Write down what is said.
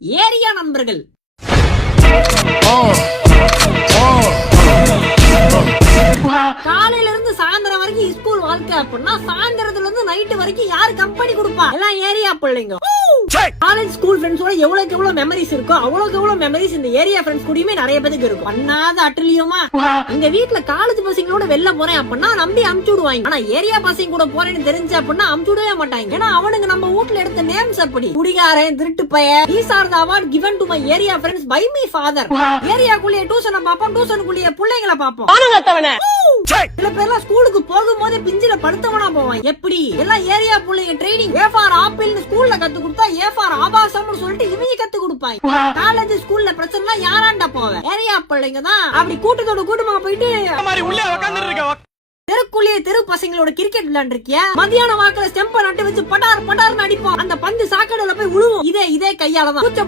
Area நண்பர்கள். காலையில இருந்து சாயந்தரம் வரைக்கும் ஸ்கூல் வாழ்க்கை அப்படின்னா சாயந்தரத்துல இருந்து நைட்டு வரைக்கும் யாரு கம்பெனி கொடுப்பா? எல்லாம் ஏரியா பிள்ளைங்க. காலேஜ் ஸ்கூல் ஃப்ரெண்ட்ஸோட எவ்வளவுக்கு எவ்வளவு மெமரிஸ் இருக்கோ அவ்வளவுக்கு எவ்வளவு மெமரிஸ் இந்த ஏரியா ஃப்ரெண்ட்ஸ் கூடயுமே நிறைய பேருக்கு இருக்கும். பண்ணாத அட்டலியுமா எங்க வீட்டுல காலேஜ் பசங்களோட வெளில போறேன் அப்படின்னா நம்பி அமுச்சு விடுவாங்க. ஆனா ஏரியா பசங்க கூட போறேன்னு தெரிஞ்சு அப்படின்னா அமுச்சு விடவே மாட்டாங்க. ஏன்னா அவனுங்க நம்ம வீட்டுல எடுத்த நேம்ஸ் அப்படி. குடிகாரன், திருட்டு பைய. These are the award given to my area friends by my father. ஏரியாக்குள்ளே டியூஷனை பாப்போம், டியூஷனுக்குள்ளே பிள்ளைங்களை பாப்போம். சில பேர்லாம் ஸ்கூலுக்கு போகும்போது பிஞ்சில படுத்தவனா போவான். எப்படி எல்லாம் ஏரியா பிள்ளைங்க ட்ரைனிங் A for apple ஸ்கூல்ல கத்து கொடுத்தா A for ஆபாசம்னு சொல்லிட்டு இவங்க கத்து கொடுப்பாங்க. காலேஜ் ஸ்கூல்ல பிரச்சனை யாராண்டா போவேன்? ஏரியா பிள்ளைங்க தான் அப்படி கூட்டத்தோட கூட்டமா போயிட்டு தெருக்குள்ளேயே தெரு பசங்களோட கிரிக்கெட் விளையாண்டுருக்கியா? மத்தியான வாக்குல ஸ்டெம்ப நட்டு வச்சு பட்டார் பட்டார்னு அடிப்போம். அந்த பந்து சாக்கடையில போய் விழுவும். இதே கையாலதான்